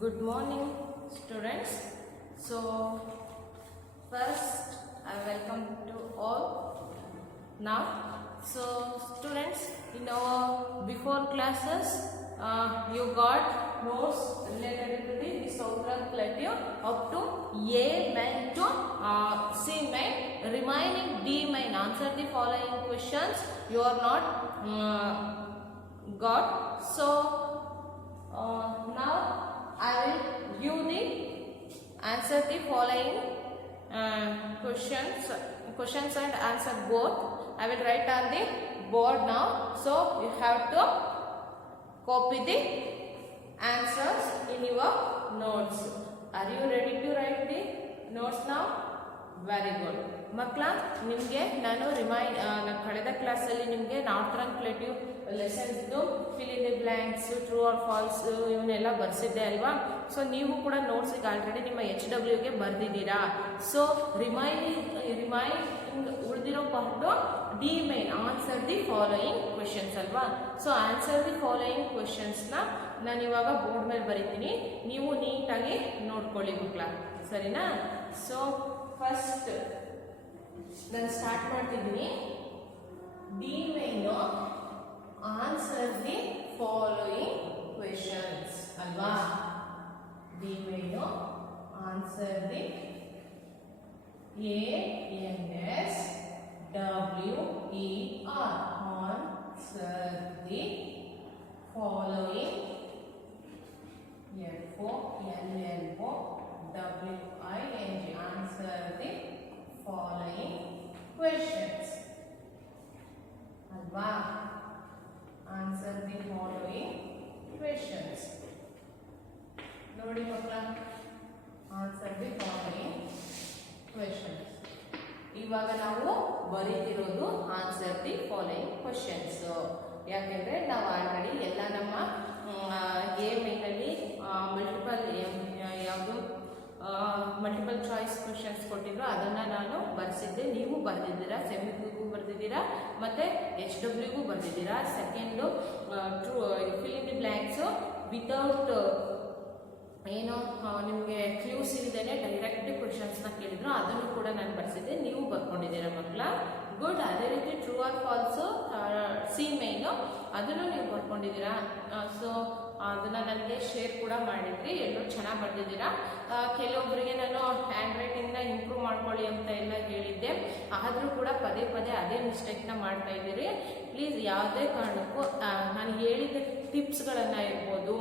Good morning, students. So, first, I welcome to all. Now, students, in our before classes, you got notes related to the Southern Plateau up to A main to C main. Remaining D main. Answer the following questions. You are not got. So, now I will give the answer the following questions and answer both. I will write on the board now. So you have to copy the answers in your notes. Are you ready to write the notes now? Very good. ಮಕ್ಕಳ ನಿಮಗೆ ನಾನು ಕಳೆದ ಕ್ಲಾಸಲ್ಲಿ ನಿಮಗೆ northern plateau ಲೆಸನ್ಸ್ದು fill in the blanks true or false ಇವನ್ನೆಲ್ಲ ಬರ್ಸಿದ್ದೆ ಅಲ್ವಾ. ಸೊ ನೀವು ಕೂಡ ನೋಟ್ಸಿಗೆ ಆಲ್ರೆಡಿ ನಿಮ್ಮ HWಗೆ ಬರೆದಿದ್ದೀರಾ. ಸೊ ರಿಮೈನಿಂಗ್ ಉಳಿದಿರೋ part D main answer the following questions ಅಲ್ವಾ. ಸೊ ಆನ್ಸರ್ ದಿ ಫಾಲೋಯಿಂಗ್ ಕ್ವೆಶನ್ಸ್ನ ನಾನು ಇವಾಗ ಬೋರ್ಡ್ ಮೇಲೆ ಬರೀತೀನಿ, ನೀವು ನೀಟಾಗಿ ನೋಡ್ಕೊಳ್ಳಿ ಮಕ್ಕಳ, ಸರಿನಾ. ಸೊ ಫಸ್ಟ್ ನಾನು ಸ್ಟಾರ್ಟ್ ಮಾಡ್ತಿದ್ದೀನಿ. D main answer the following questions ಅಲ್ವಾ. D main answer the ANSWER answer the following FOLLOWING answer the following questions alva. Answer the following questions. Nodi makla, answer the following questions. ಇವಾಗ ನಾವು ಬರೀತಿರೋದು answer the following questions. ಯಾಕೆಂದರೆ ನಾವು already ಎಲ್ಲ ನಮ್ಮ A ಮೈನಲ್ಲಿ multiple choice questions ಕೊಟ್ಟಿದ್ರು, ಅದನ್ನು ನಾನು ಬರೆಸಿದ್ದೆ. ನೀವು ಬರೆದಿದ್ದೀರಾ, ಸೆಮಿಗೂ ಬರೆದಿದ್ದೀರಾ ಮತ್ತು HWಗೂ ಬರೆದಿದ್ದೀರಾ. Second fill in the blanks without ಏನೋ ನಿಮಗೆ ಕ್ಲೂಸ್ ಇಲ್ಲದೇ ಡೈರೆಕ್ಟ್ ಕ್ವೆಶನ್ಸ್ನ ಕೇಳಿದ್ರು, ಅದನ್ನು ಕೂಡ ನಾನು ಬರೆಸಿದ್ದೆ, ನೀವು ಬರ್ಕೊಂಡಿದ್ದೀರಾ ಮಕ್ಕಳ. ಗುಡ್. ಅದೇ ರೀತಿ ಟ್ರೂ ಆರ್ ಫಾಲ್ಸು ಸಿ ಮೈನು ಅದನ್ನು ನೀವು ಬರ್ಕೊಂಡಿದ್ದೀರಾ. ಸೊ ಅದನ್ನು ನನಗೆ ಶೇರ್ ಕೂಡ ಮಾಡಿದ್ರಿ, ಎಲ್ಲರೂ ಚೆನ್ನಾಗಿ ಬರೆದಿದ್ದೀರಾ. ಕೆಲವೊಬ್ಬರಿಗೆ ನಾನು ಹ್ಯಾಂಡ್ ರೈಟಿಂಗ್ನ ಇಂಪ್ರೂವ್ ಮಾಡ್ಕೊಳ್ಳಿ ಅಂತ ಎಲ್ಲ ಹೇಳಿದ್ದೆ, ಆದರೂ ಕೂಡ ಪದೇ ಪದೇ ಅದೇ ಮಿಸ್ಟೇಕ್ನ ಮಾಡ್ತಾ ಇದ್ದೀರಿ. ಪ್ಲೀಸ್ ಯಾವುದೇ ಕಾರಣಕ್ಕೂ ನಾನು ಹೇಳಿದ ಟಿಪ್ಸ್ಗಳನ್ನು ಇರ್ಬೋದು,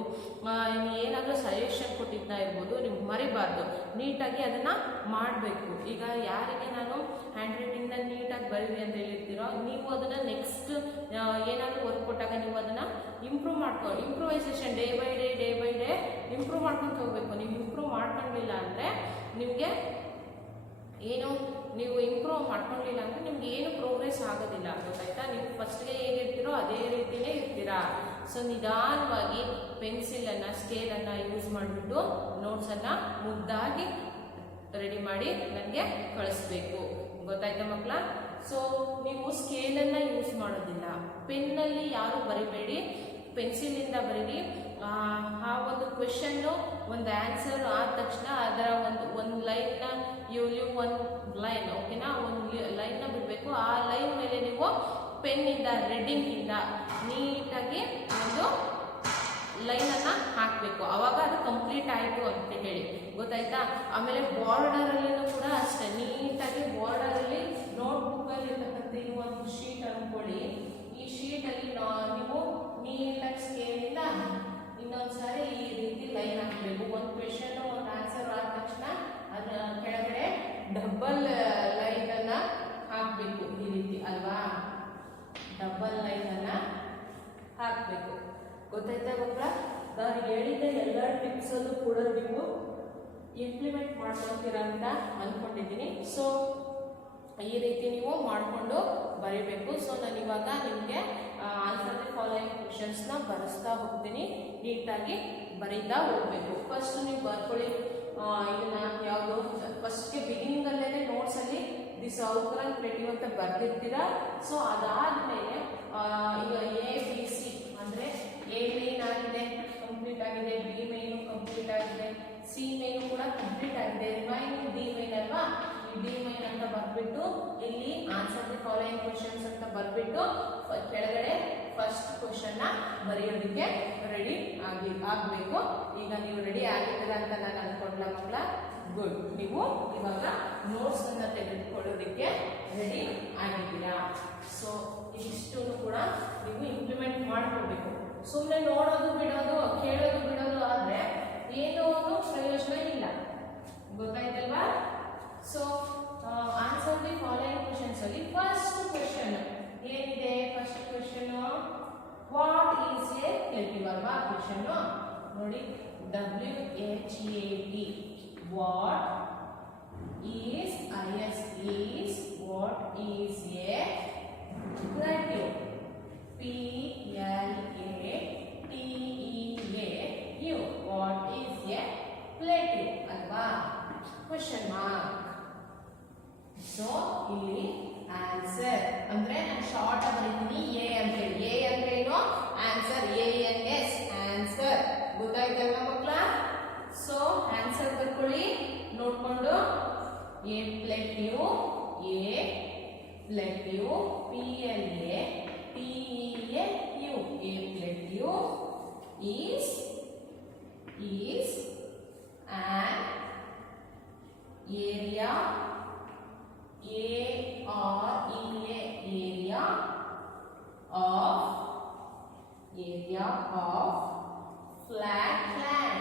ಏನಾದರೂ ಸಜೆಷನ್ ಕೊಟ್ಟಿದ್ದನ್ನ ಇರ್ಬೋದು, ನೀವು ಮರಿಬಾರ್ದು, ನೀಟಾಗಿ ಅದನ್ನು ಮಾಡಬೇಕು. ಈಗ ಯಾರಿಗೆ ನಾನು ಹ್ಯಾಂಡ್ ರೈಟಿಂಗ್ನ ನೀಟಾಗಿ ಬರೀರಿ ಅಂತ ಹೇಳಿರ್ತೀರೋ, ನೀವು ಅದನ್ನು ನೆಕ್ಸ್ಟ್ ಏನಾದರೂ ವರ್ಕ್ ಕೊಟ್ಟಾಗ ನೀವು ಅದನ್ನು improvisation day by day improve ಮಾಡ್ಕೊಂಡು ಹೋಗಬೇಕು. ನೀವು ಇಂಪ್ರೂವ್ ಮಾಡ್ಕೊಂಡಿಲ್ಲ ಅಂದರೆ ನಿಮಗೆ ಏನು, ನೀವು ಇಂಪ್ರೂವ್ ಮಾಡ್ಕೊಂಡಿಲ್ಲ ಅಂದರೆ ನಿಮ್ಗೆ ಏನು ಪ್ರೋಗ್ರೆಸ್ ಆಗೋದಿಲ್ಲ, ಗೊತ್ತಾಯ್ತಾ. ನೀವು ಫಸ್ಟ್ಗೆ ಹೇಗಿರ್ತೀರೋ ಅದೇ ರೀತಿಯೇ ಇರ್ತೀರಾ. ಸೊ ನಿಧಾನವಾಗಿ ಪೆನ್ಸಿಲನ್ನು ಸ್ಕೇಲನ್ನು ಯೂಸ್ ಮಾಡಿಬಿಟ್ಟು ನೋಟ್ಸನ್ನು ಮುದ್ದಾಗಿ ರೆಡಿ ಮಾಡಿ ನನಗೆ ಕಳಿಸ್ಬೇಕು, ಗೊತ್ತಾಯ್ತಾ ಮಕ್ಕಳ. ಸೊ ನೀವು ಸ್ಕೇಲನ್ನು ಯೂಸ್ ಮಾಡೋದಿಲ್ಲ, ಪೆನ್ನಲ್ಲಿ ಯಾರು ಬರಿಬೇಡಿ, ಪೆನ್ಸಿಲಿಂದ ಬರೀರಿ. ಆ ಒಂದು ಕ್ವೆಶನ್ನು ಒಂದು ಆನ್ಸರ್ ಆದ ತಕ್ಷಣ ಅದರ ಒಂದು ಲೈನ್ನ ಒಂದು ಲೈನ್, ಓಕೆನಾ, ಒಂದು ಲೈನ್ನ ಬಿಡಬೇಕು. ಆ ಲೈನ್ ಮೇಲೆ ನೀವು ಪೆನ್ನಿಂದ ರೆಡ್ಡಿಂಗಿಂದ ನೀಟಾಗಿ ಒಂದು ಲೈನನ್ನು ಹಾಕಬೇಕು, ಆವಾಗ ಅದು ಕಂಪ್ಲೀಟ್ ಆಯಿತು ಅಂತ ಹೇಳಿ, ಗೊತ್ತಾಯ್ತಾ. ಆಮೇಲೆ ಬಾರ್ಡರಲ್ಲಿನೂ ಕೂಡ ಅಷ್ಟೇ, ನೀಟಾಗಿ ಬಾರ್ಡರಲ್ಲಿ ನೋಟ್ಬುಕ್ಕಲ್ಲಿ ಇರ್ತಕ್ಕಂಥ ಒಂದು ಶೀಟ್ ಅಂದ್ಕೊಳ್ಳಿ, ಈ ಶೀಟಲ್ಲಿ ನೀವು ನೀಟಾಗಿ ಸ್ಕೇಲಿಂದ ಇನ್ನೊಂದು ಸಾರಿ ಈ ರೀತಿ ಲೈನ್ ಹಾಕಬೇಕು. ಒಂದು ಕ್ವೆಶನ್ ಒಂದು ಆನ್ಸರ್ ಆದ ತಕ್ಷಣ ಅದರ ಕೆಳಗಡೆ ಡಬಲ್ ಲೈನನ್ನು ಹಾಕಬೇಕು, ಈ ರೀತಿ ಅಲ್ವಾ, ಡಬಲ್ ಲೈನನ್ನು ಹಾಕಬೇಕು, ಗೊತ್ತಾಯ್ತಾ ಮಕ್ಕಳ. ನಾನು ಹೇಳಿದ ಎಲ್ಲ ಟಿಪ್ಸನ್ನು ಕೂಡ ನೀವು ಇಂಪ್ಲಿಮೆಂಟ್ ಮಾಡ್ಕೊತೀರ ಅಂತ ಅಂದ್ಕೊಂಡಿದ್ದೀನಿ. ಸೊ ಈ ರೀತಿ ನೀವು ಮಾಡಿಕೊಂಡು ಬರೀಬೇಕು. ಸೊ ನಾನು ಇವಾಗ ನಿಮಗೆ ಆನ್ಸರ್ ದಿ ಫಾಲೋಯಿಂಗ್ ಕ್ವೆಶನ್ಸ್ನ ಬರೆಸ್ತಾ ಹೋಗ್ತೀನಿ, ನೀಟಾಗಿ ಬರೀತಾ ಹೋಗಬೇಕು. ಫಸ್ಟ್ ನೀವು ಬರ್ಕೊಳ್ಳಿ, ಇದನ್ನ ಯಾವುದು ಫಸ್ಟ್ಗೆ ಬಿಗಿನಿಂಗಲ್ಲೇ ನೋಟ್ಸಲ್ಲಿ ದಿ ಸೌಥರ್ನ್ ಪ್ಲೇಟಿವ್ ಅಂತ ಬರೆದಿರ್ತೀರಾ. ಸೊ ಅದಾದಮೇಲೆ ಈಗ ABC ಅಂದರೆ A ಲೈನ್ ಆಗಿದೆ ಕಂಪ್ಲೀಟ್ ಕಂಪ್ಲೀಟ್ ಆಗಿದೆ, ಬಿ ಮೈನು ಕಂಪ್ಲೀಟ್ ಆಗಿದೆ, ಸಿ ಮೈನು ಕೂಡ ಕಂಪ್ಲೀಟ್ ಆಗಿದೆ, ರಿಮೈನಿಂಗ್ ಡಿ ಮೈನ್ ಅಲ್ವಾ. ಈ ಡಿ ಮೈನ್ ಅಂತ ಬರ್ಬಿಟ್ಟು ಇಲ್ಲಿ ಆನ್ಸರ್ ದಿ ಫಾಲೋಯಿಂಗ್ ಕ್ವೆಶ್ಚನ್ಸ್ ಅಂತ ಬರ್ಬಿಟ್ಟು ಕೆಳಗಡೆ ಫಸ್ಟ್ ಕ್ವೆಶ್ಚನ್ ನ ಬರೆಯೋದಕ್ಕೆ ರೆಡಿ ಆಗಬೇಕು. ಈಗ ನೀವು ರೆಡಿ ಆಗಿದ್ದೀರಾ ಅಂತ ನಾನು ಅನ್ಕೊಂಡ್ಲ ಮಕ್ಕಳ. ಗುಡ್. ನೀವು ಇವಾಗ ನೋಟ್ಸ್ ಅನ್ನ ತೆಗೆದುಕೊಳ್ಳೋದಕ್ಕೆ ರೆಡಿ ಆಗಿದ್ದೀರಾ. ಸೊ ಇದಿಷ್ಟು ಕೂಡ ನೀವು ಇಂಪ್ಲಿಮೆಂಟ್ ಮಾಡ್ಕೊಳ್ಬೇಕು. ಸುಮ್ಮನೆ ನೋಡೋದು ಬಿಡೋದು, ಕೇಳೋದು ಬಿಡೋದು ಆದ್ರೆ ಏನೋ ಒಂದು ಪ್ರಯೋಜನ ಇಲ್ಲ. ಗೊತ್ತಾಯ್ತಲ್ವಾ? So answer the following questions ಅಲ್ಲಿ ಫಸ್ಟ್ ಕ್ವೆಶ್ಚನ್ ಏನಿದೆ? First question what is a plateau ಅಲ್ವಾ ಕ್ವೆಶ್ಚನ್ ನೋಡಿ. WHAT what is is what is a plateau? PLATEAU what is a plateau ಅಲ್ವಾ? Question mark. ಸೊ ಇಲ್ಲಿ ಆನ್ಸರ್ ಅಂದ್ರೆ ನಾನು short ಬರೀತೀನಿ A ಅಂತ ಹೇಳಿ. ಎ ಅಂದ್ರೆ ಏನು? ಆನ್ಸರ್. ANS answer. ಗೊತ್ತಾಯ್ತಲ್ವಾ ಮಕ್ಕಳ? ಸೊ ಆನ್ಸರ್ ಬರ್ಕೊಳ್ಳಿ ನೋಡ್ಕೊಂಡು. A plateau, a plateau, PLATEAU a plateau is an area area of flat land.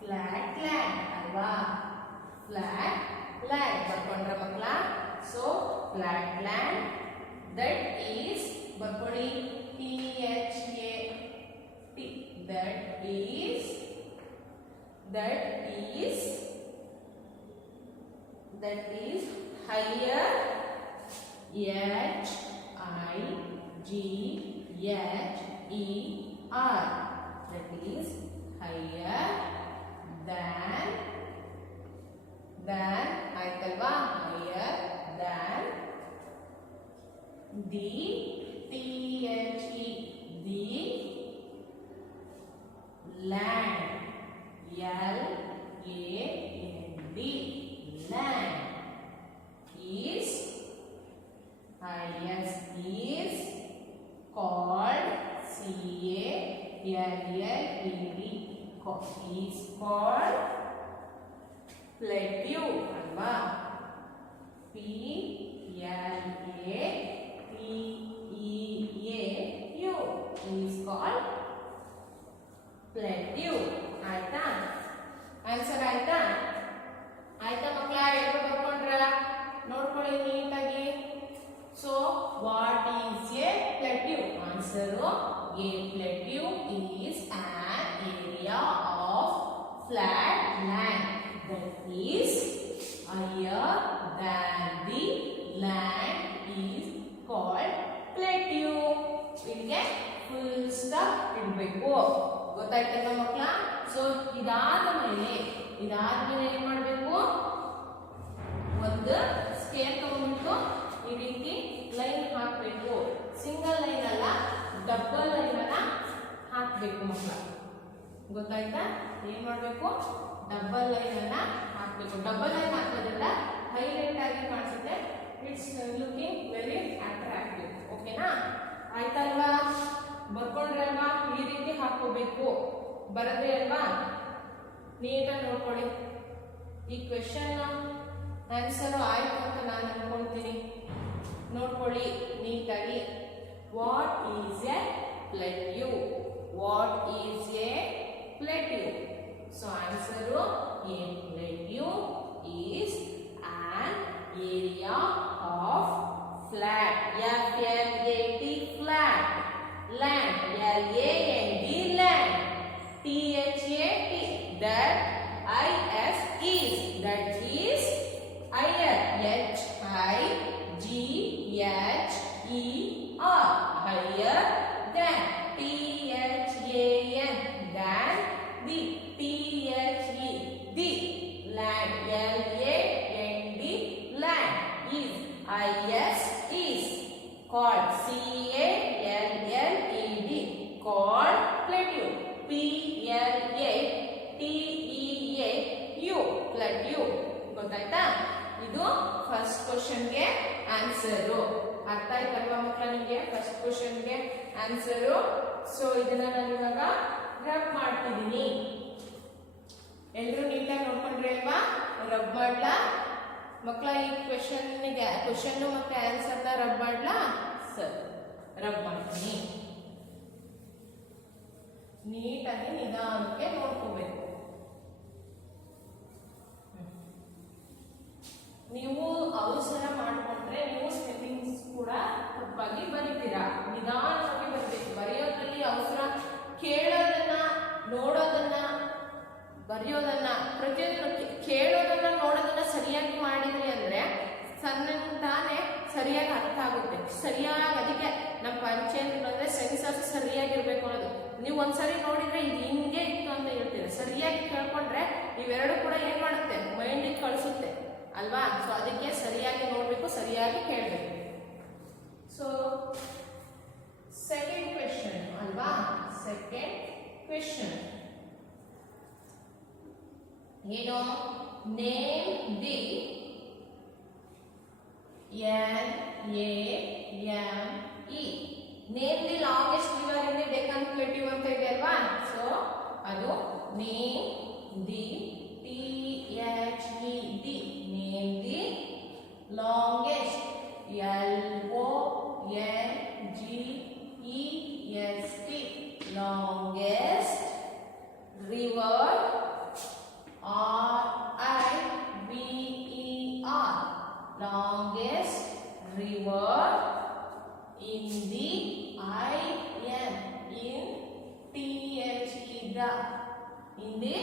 Flat land ಅಲ್ವಾ? Flat land ಬರ್ಕೊಂಡ್ರ ಮಕ್ಕಳ? So flat land that is ಬರ್ಕೊಳ್ಳಿ THAT that is higher HIGHER that is higher than ಆಯ್ತಲ್ವಾ? higher than the the land LAND land is highest is called CALLED is called plateau ಅಲ್ವಾ? PLATEAU is called plateau. ಆಯ್ತಾ? ಆನ್ಸರ್ ಆಯ್ತಾ? ಆಯ್ತಾ ಮಕ್ಕಳ? ಎರಡು ಬರ್ಕೊಂಡ್ರ ನೋಡ್ಕೊಳ್ಳಿ ನೀಟಾಗಿ. So what is a plateau? Answer a plateau is an area of flat land that is higher than the land is called plateau. ಇಲ್ಲಿಗೆ ಫುಲ್ ಸ್ಟಾಪ್ ಇಡಬೇಕು. ಗೊತ್ತಾಯ್ತಲ್ವಾ ಮಕ್ಕಳ? ಸೊ ಇದಾದ ಮೇಲೆ ಏನ್ ಮಾಡಬೇಕು? ಒಂದು ಸ್ಕೇಲ್ ತಗೊಂಡ್ಬಿಟ್ಟು ಈ ರೀತಿ ಲೈನ್ ಹಾಕಬೇಕು. ಸಿಂಗಲ್ ಲೈನ್ ಅಲ್ಲ, ಡಬಲ್ ಲೈನ್ ಅನ್ನ ಹಾಕಬೇಕು ಮಕ್ಕಳ. ಗೊತ್ತಾಯ್ತಾ? ಏನ್ ಮಾಡಬೇಕು? ಡಬಲ್ ಲೈನ್ ಅನ್ನ ಹಾಕಬೇಕು. ಡಬಲ್ ಲೈನ್ ಹಾಕೋದ್ರಿಂದ ಹೈಲೈಟ್ ಆಗಿ ಕಾಣಿಸುತ್ತೆ. It's looking very attractive. ಓಕೆನಾ? ಆಯ್ತಲ್ವಾ? ಬರ್ಕೊಂಡ್ರೆ ಅಲ್ವಾ? ಈ ರೀತಿ ಹಾಕೋಬೇಕು. ಬರದೇ ಅಲ್ವಾ? ನೀಟಾಗಿ ನೋಡ್ಕೊಳ್ಳಿ. ಈ ಕ್ವೆಶ್ಚನ್ ಆನ್ಸರ್ ಆಯ್ತು ಅಂತ ನಾನು ಅನ್ಕೊಳ್ತೀನಿ. ನೋಡ್ಕೊಳ್ಳಿ ನೀಟಾಗಿ. What is a plateau? What is a plateau? So answer a plateau is an area of flat FLAT flat land LAND land THAT that is higher HIGHER higher than THAN than the the land LAND land is highest is called CALLED called PLATEAU plateau. ಗೊತ್ತಾಯ್ತಾ? ಇದು first ಕ್ವಶನ್ಗೆ answer. ಅರ್ಥ ಆಯ್ತಲ್ವಾ ಮಕ್ಕಳ ನಿಮಗೆ first ಕ್ವಶನ್ಗೆ answer? So ಇದನ್ನ ನಾನು ಇವಾಗ ರಬ್ ಮಾಡ್ತಿದ್ದೀನಿ. ಎಲ್ಲರೂ ನೀಟಾಗಿ ನೋಡ್ಕೊಂಡ್ರಿ ಅಲ್ವಾ? ರಬ್ ಮಾಡ್ಲಾ ಮಕ್ಕಳ? ಈ ಕ್ವಶನ್ ಮತ್ತೆ ಆನ್ಸರ್ನ ರಬ್ ಮಾಡ್ಲಾ? ಸರ್ ರಬ್ ಮಾಡ್ತೀನಿ. ನೀಟಾಗಿ ನಿಧಾನಕ್ಕೆ ನೋಡ್ಕೋಬೇಕು. ನೀವು ಅವಸರ ಮಾಡ್ಕೊಂಡ್ರೆ ನೀವು ಸ್ಪೆಲ್ಲಿಂಗ್ಸ್ ಕೂಡ ತಪ್ಪಾಗಿ ಬರೀತೀರಾ. ನಿಧಾನವಾಗಿ ಬರಬೇಕು. ಬರೆಯೋದ್ರಲ್ಲಿ ಅವಸರ, ಕೇಳೋದನ್ನ, ನೋಡೋದನ್ನ, ಬರೆಯೋದನ್ನ, ಪ್ರತಿಯೊಂದನ್ನು ಕೇಳೋದನ್ನ ನೋಡೋದನ್ನ ಸರಿಯಾಗಿ ಮಾಡಿದ್ರಿ ಅಂದ್ರೆ ತಾನೇ ಸರಿಯಾಗಿ ಅರ್ಥ ಆಗುತ್ತೆ. ಸರಿಯಾಗಿ ಅದಕ್ಕೆ ನಮ್ಮ ಪಂಚೇಂದ್ರ ಅಂದ್ರೆ ಸೆನ್ಸಸ್ ಸರಿಯಾಗಿರ್ಬೇಕು ಅನ್ನೋದು. ನೀವು ಒಂದ್ಸರಿ ನೋಡಿದ್ರೆ ಇದು ಹಿಂಗೆ ಇತ್ತು ಅಂತ ಹೇಳ್ತೀರಾ. ಸರಿಯಾಗಿ ಕೇಳ್ಕೊಂಡ್ರೆ ಇವೆರಡು ಕೂಡ ಏನ್ ಮಾಡುತ್ತೆ, ಮೈಂಡಿಗೆ ಕಳಿಸುತ್ತೆ ಅಲ್ವಾ? ಸೊ ಅದಕ್ಕೆ ಸರಿಯಾಗಿ ನೋಡ್ಬೇಕು, ಸರಿಯಾಗಿ ಕೇಳಬೇಕು. ಸೊ ಸೆಕೆಂಡ್ ಕ್ವೆಶ್ಚನ್ ಅಲ್ವಾ? ಸೆಕೆಂಡ್ ಕ್ವೆಶ್ಚನ್ ಏನು? Name the NAME. Name the longest river in the Deccan plateau ಅಂತ ಇದೆ ಅಲ್ವಾ? ಸೊ ಅದು name the THED. Name the longest LONGEST. Longest river RIVER. longest river in the in the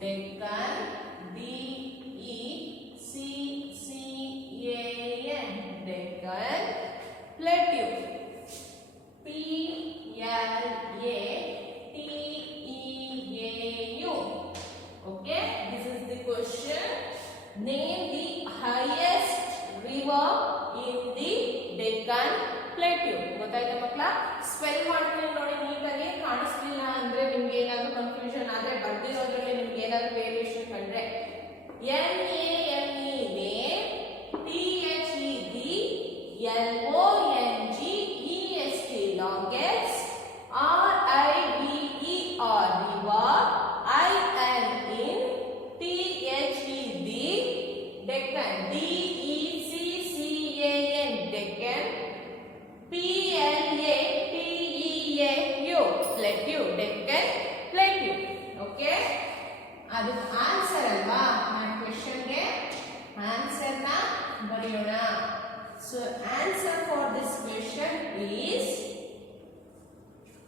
Deccan DECCAN Deccan Plateau. PLATEAU. Okay, this is the question. Name the highest river in the Deccan Plateau. ಗೊತ್ತಾಯ್ತಾ ಮಕ್ಕಳ? Spell ಮಾಡ್ತೀನಿ ನೋಡಿ ನೀಟಾಗಿ. ಕಾಣಿಸ್ಲಿಲ್ಲ ಅಂದ್ರೆ ನಿಮ್ಗೆ ಏನಾದ್ರು confusion ಆದ್ರೆ, ಬರ್ದಿರೋದ್ರಲ್ಲಿ ನಿಮ್ಗೆ ಏನಾದ್ರು ವೇರಿಯೇಷನ್ ಕಂಡ್ರೆ NAME name, THED LONGEST longest, RIVER river, IN THED Deccan DECCAN Deccan, PLATEAU Plateau Deccan Plateau. Okay, ಅದು ಆನ್ಸರ್ ಅಲ್ವಾ? ನನ್ನ ಕ್ವೆಶ್ಚನ್ಗೆ ಆನ್ಸರ್ನ ಬರೆಯೋಣ. So answer for this question is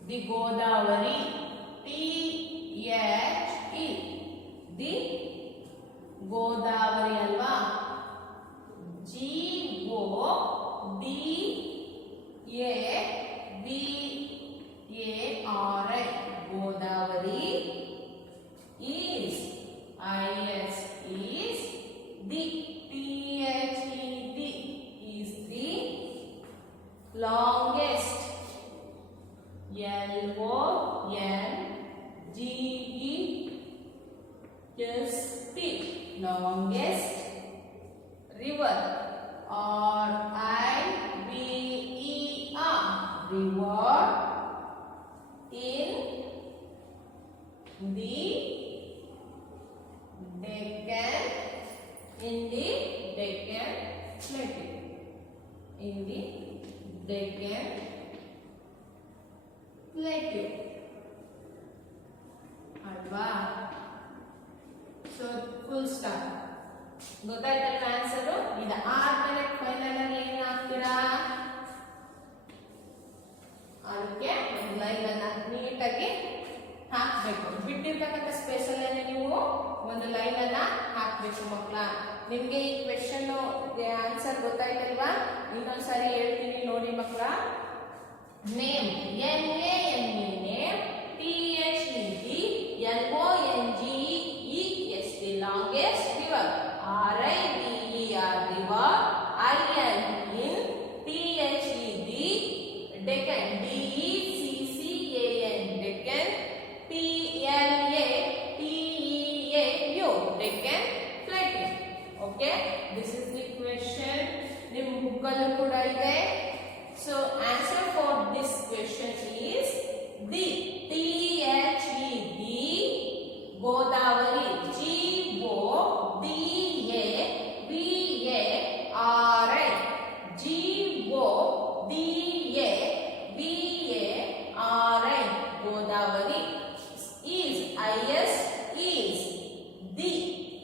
the Godavari. THE the Godavari ಅಲ್ವಾ? GODAVARI Godavari is the THED is the longest LONGEST longest river RIVER river in the Deccan Plateau. In the Deccan Plateau ಅಲ್ವಾ? So full stop. ಗೊತ್ತಾಯ್ತಲ್ಲ answer? ಇದು ಆದ್ಮೇಲೆ final ಆಗಿ ಏನ್ ಹಾಕ್ತೀರಾ? ಅದಕ್ಕೆ ಒಂದು ಲೈನ್ ಅನ್ನ ನೀಟಾಗಿ ಹಾಕ್ಬೇಕು. ಬಿಟ್ಟಿರ್ತಕ್ಕಂಥ ಸ್ಪೇಸ್ ಅಲ್ಲೇ ನೀವು ಒಂದು ಲೈನ್ ಅನ್ನ ಹಾಕ್ಬೇಕು ಮಕ್ಕಳ. ನಿಮ್ಗೆ ಈ ಕ್ವೆಶ್ಚನ್ ಆನ್ಸರ್ ಗೊತ್ತಾಯ್ತಲ್ವಾ? ಇನ್ನೊಂದ್ಸರಿ ಹೇಳ್ತೀನಿ ನೋಡಿ ಮಕ್ಕಳ. Name NAME name, THED LONGEST longest river, RIVER river, IN THED Deccan DECCAN Deccan, PLATEAU Google ಕೂಡ ಇದೆ. So answer for this question is the THE the Godavari GODAVARI GODAVARI Godavari is is the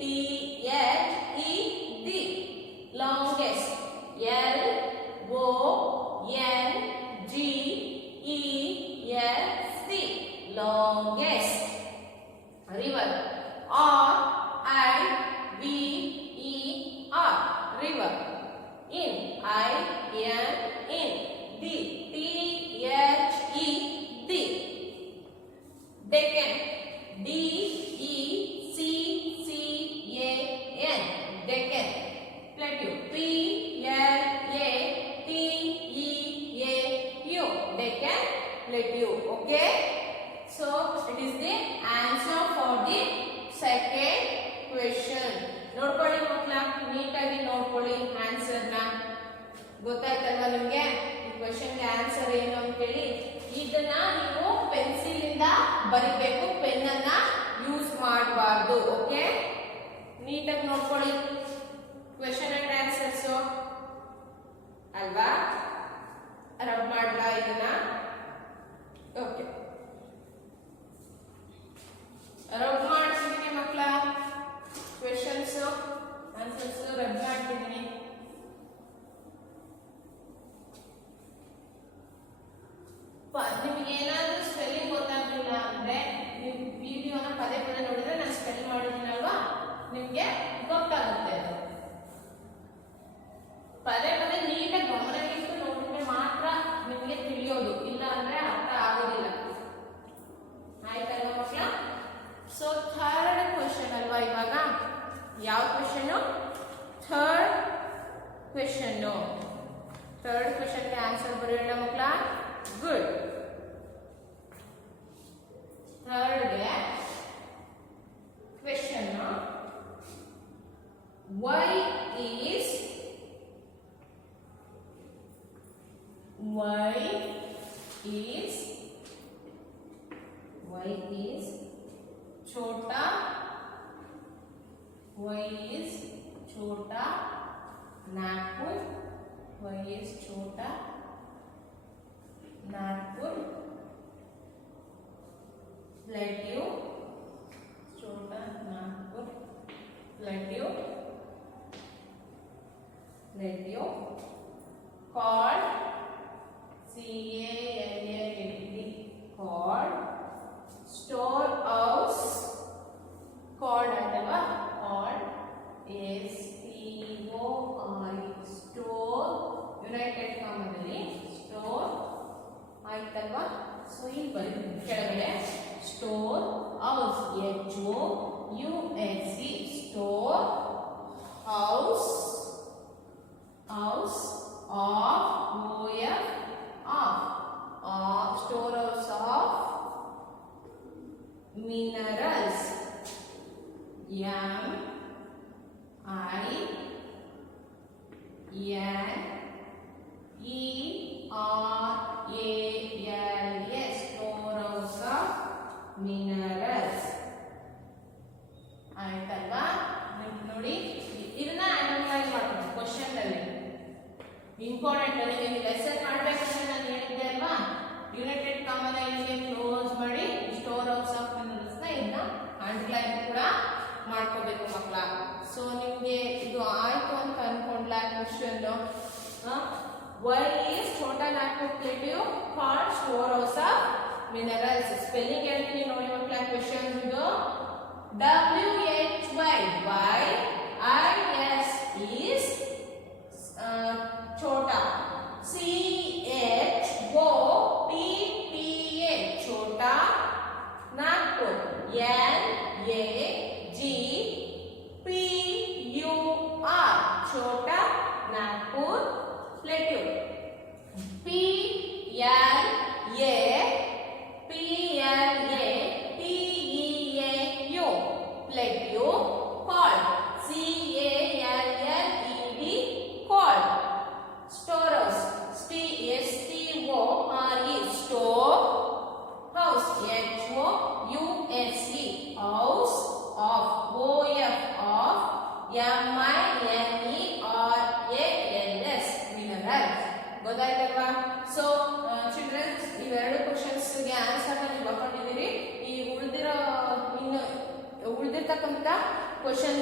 THE the longest LONGEST longest river RIVER river in in the THE the Deccan DECCAN Deccan Plateau PLATEAU Deccan Plateau. Okay, so it is the answer for the second question. ನೋಡ್ಕೊಳ್ಳಿ ಮಕ್ಕಳ, ನೀಟಾಗಿ ನೋಡ್ಕೊಳ್ಳಿ answer ನ. ಗೊತ್ತಾಯ್ತಲ್ವಾ ನಿಮ್ಗೆ ಈ question ಗೆ answer ಏನು ಅಂತ ಹೇಳಿ? ಇದನ್ನ ನೀವು ಪೆನ್ಸಿಲ್ ಇಂದ ಬರಿಬೇಕು, ಪೆನ್ ಅನ್ನ ಯೂಸ್ ಮಾಡಬಾರ್ದು. ಓಕೆ, ನೀಟಾಗಿ ನೋಡ್ಕೊಳ್ಳಿ ಕ್ವೆಶ್ಚನ್ ಅಂಡ್ ಆನ್ಸರ್ಸ್ ಅಲ್ವಾ. ರಬ್ ಮಾಡ್ಲಾ ಇದನ್ನ? ಓಕೆ, ರಬ್ ಮಾಡ್ತಿದ್ದೀನಿ ಮಕ್ಕಳ. ಕ್ವೆಶ್ಚನ್ಸ್ ಆನ್ಸರ್ಸ್ ರಬ್ ಮಾಡ್ತಿದ್ದೀನಿ. ನಿಮ್ಗೆ ಏನಾದ್ರೂ ಸ್ಪೆಲ್ಲಿಂಗ್ ಗೊತ್ತಾಗ್ಲಿಲ್ಲ ಅಂದ್ರೆ ನೀವು ವಿಡಿಯೋನ ಪದೇ ಪದೇ ನೋಡಿದ್ರೆ ನಾನು ಸ್ಪೆಲ್ ಮಾಡಿದ್ದೀನಲ್ವಾ, ನಿಮ್ಗೆ ಗೊತ್ತಾಗುತ್ತೆ. ಪದೇ ಪದೇ ನೀಟಾಗಿ ಗಮನವಿಟ್ಟು ನೋಡಿದ್ರೆ ಮಾತ್ರ ನಿಮ್ಗೆ ತಿಳಿಯೋದು, ಇಲ್ಲ ಅಂದ್ರೆ ಅರ್ಥ ಆಗೋದಿಲ್ಲ. ಆಯ್ತಲ್ವಾ ಮಕ್ಕಳ? ಸೊ ಥರ್ಡ್ ಕ್ವೆಶ್ಚನ್ ಅಲ್ವಾ ಇವಾಗ. ಯಾವ ಕ್ವೆಶ್ಚನ್? Third question. ಥರ್ಡ್ ಕ್ವೆಶ್ಚನ್ಗೆ ಆನ್ಸರ್ ಬರೆಯೋಣ ಮಕ್ಕಳ. ಗುಡ್. ಥರ್ಡ್ಗೆ question, why is Chota Nagpur plateau Chota Nagpur plateau called called storehouse called ಅಂತಲ್ವಾ? called STORE ಸ್ಟೋರ್ ಯುನೈಟೆಡ್ ಕಾಮದಲ್ಲಿ ಸ್ಟೋರ್ ಆಯ್ತಲ್ವಾ? ಸೊ ಇಲ್ಲಿ ಬರೀ ಕೆಳಗಡೆ storehouse HOUSE storehouse of storehouse of minerals MINERALS storehouse of minerals. ಆಯ್ತಲ್ವಾ? ನೋಡಿ, ಇದನ್ನ ಅನಲೈಸ್ ಮಾಡ್ಕೊಂಡು ಕ್ವೆಶ್ಚನ್ ಅಲ್ಲಿ ಇಂಪಾರ್ಟೆಂಟ್ ಅಲ್ಲಿ ನೀವು ಲೆಸನ್ ಮಾಡಬೇಕಂದ್ರೆ ನಾನು ಹೇಳಿದ್ದೆ ಅಲ್ವಾ, ಯುನೈಟೆಡ್ ಕಾಮನ್ ಐಗೆ ಕ್ಲೋಸ್ ಮಾಡಿ ಸ್ಟೋರ್ ಹೌಸ್ ಆಫ್ ಮಿನರಲ್ಸ್ ನ ಇದನ್ನ ಅಂಡರ್ಲೈನ್ ಕೂಡ ಮಾಡ್ಕೋಬೇಕು ಮಕ್ಕಳ. ಸೊ ನಿಮಗೆ ಇದು ಆಯ್ತು ಅಂತ ಅನ್ಕೊಂಡ್ಲಾ question? Why is Chota Nagpur plateau called storehouse of minerals? Spelling ಹೇಳ್ತೀನಿ ನೋಡಿ ಮಕ್ಕಳ. ಕ್ವೆಶ್ಚನ್ ಇದು WHYYIS is छोटा CHOTTA छोटा Nagpur NAGPUR Chota Nagpur plateau PLATEAU plateau called CALLED called ಗೊತ್ತಾಯ್ತಲ್ವಾ? ಸೊ ಚಿಲ್ಡ್ರನ್ಸ್, ಇವೆರಡು ಕ್ವಶನ್ಸ್ಗೆ ಆನ್ಸರ್ನ ನೀವು ಬರ್ಕೊಂಡಿದ್ದೀರಿ. ಈ ಉಳಿದಿರ್ತಕ್ಕಂಥ ಕ್ವಶನ್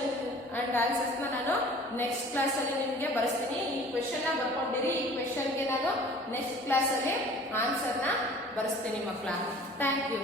ಅಂಡ್ ಆನ್ಸರ್ಸ್ನ ನಾನು ನೆಕ್ಸ್ಟ್ ಕ್ಲಾಸಲ್ಲಿ ನಿಮಗೆ ಬರೆಸ್ತೀನಿ. ಈ ಕ್ವೆಶನ್ನ ಬರ್ಕೊಂಡಿರಿ. ಈ ಕ್ವೆಶನ್ಗೆ ನಾನು ನೆಕ್ಸ್ಟ್ ಕ್ಲಾಸಲ್ಲಿ ಆನ್ಸರ್ನ ಬರೆಸ್ತೀನಿ ಮಕ್ಕಳ. Thank you.